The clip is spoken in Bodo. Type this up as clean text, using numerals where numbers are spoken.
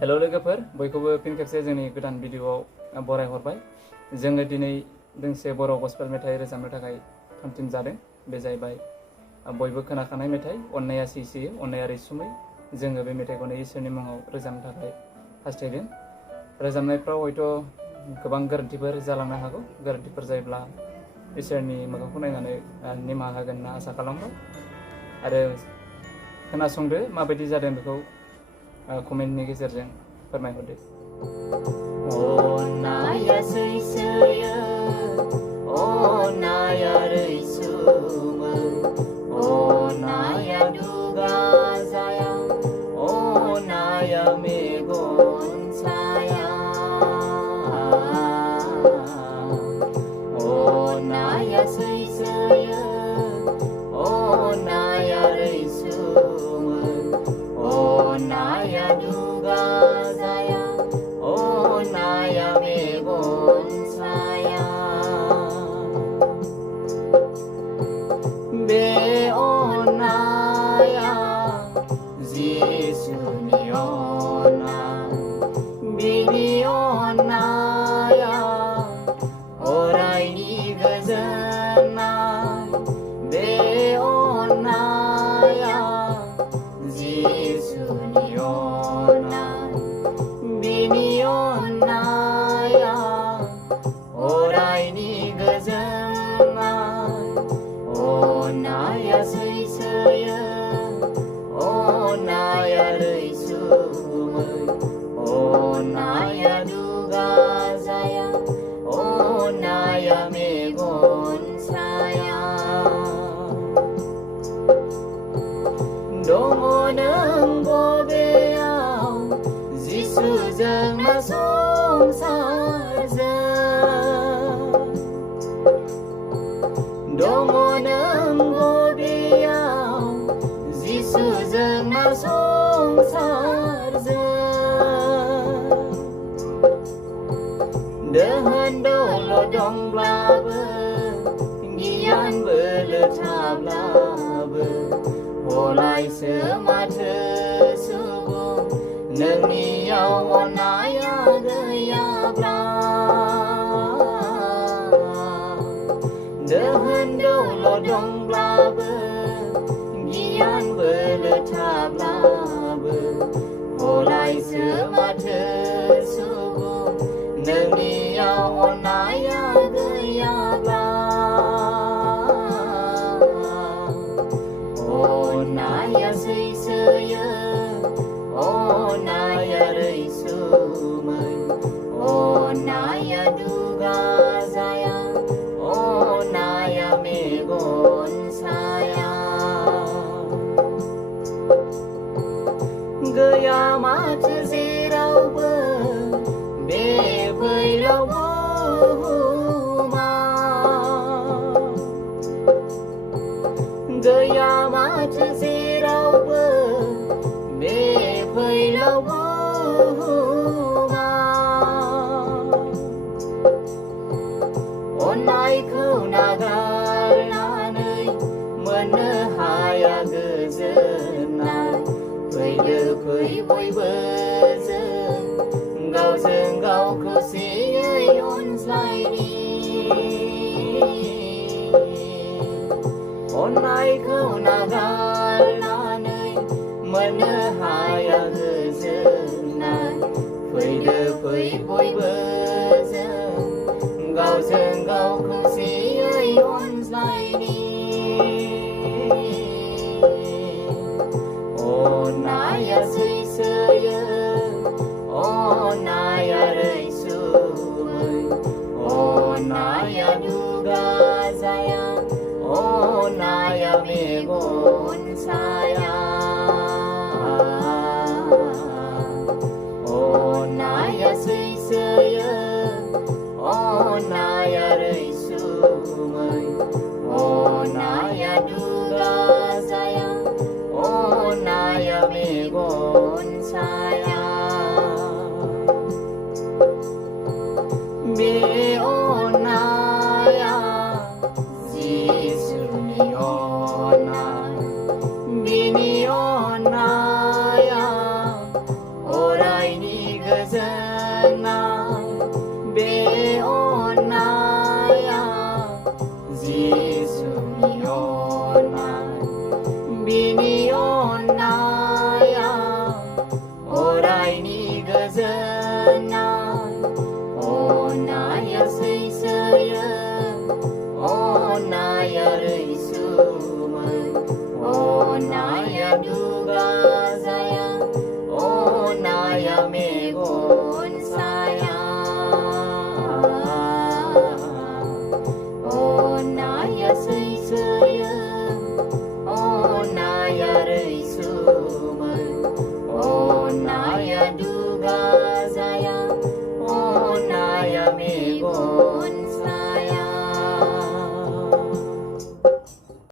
हेल' लोगोफोर बयखौबो फिन खेबसे जोंनि गोदान भिडिअआव बराय हरबाय। जोङो दिनै दोंसे बर' गस्पेल मेथाइ रोजाबनो थाखाय थामथिम जादों। बे जाहैबाय बयबो खोनाखानाय मेथाइ अननाया सिसियो अननाया रैसुमै। जोङो बे मेथाइखौनो इसोरनि मुङाव रोजाबनो थाखाय हास्थायदों। रोजाबनायफ्राव हयथ' गोबां गोरोन्थिफोर जालांनो हागौ। गोरोन्थिफोर जायोब्ला इसोरनि मोखांखौ नायनानै निमाहा होगोन होनना आसा खालामबाय। आरो खोनासंदो माबायदि जादों बेखौ कमेन्टनि गेजेरजों फोरमायहरदो। अननाया सैसोयो अननाया रैसुमै अननाया दुगा जाया अननाया मेगन साया अननाया सैसोयो अननाया रैसुमै अननाया दुगा जाया अननाया मेगन साया बे अननाया जिसुनि अननाय बिनि अननाया अरायनि गोजोननाय बे अननाया जिसुनि अननाय बिनि अननाया अरायनि गोजोननाय अननाया सैसोयो अननाया रैसुमै अननाया दुगा जाया अननाया मेगन साया दङ नों बबेयाव जिसुजों ना संसारजों दङ नों बबेयाव जिसुजों ना संसारजों दोहोन दौलत दंब्लाबो गियान बोलो थाब्लाबो हलायसो माथो सुबुं नोंनियाव अननाया गैयाब्ला दोहोन दौलत दंब्लाबो गियान बोलो थाब्लाबो हलायसो माथो सुबुं नोंनियाव अननाया गैयाब्ला अननाया सैसोयो अननाया रैसुमै अननाया दुगा जाया अननाया मेगन साया गैया माथो जेरावबो बे फैलाव बुहुमाव गैया माथो जेरावबो बे फैलाव बुहुमाव अननायखौ नागारनानै मोननो हाया गोजोननाय फैदो फै बयबो जों गावजों गाव खौसेयै अनज्लायनि अननायखौ नागारनानै मोननो हाया गोजोननाय फैदो फै बयबो जों गावजों गाव खौसेयै अनज्लायनि अननाया सैसोयो अननाया रैसुमै duga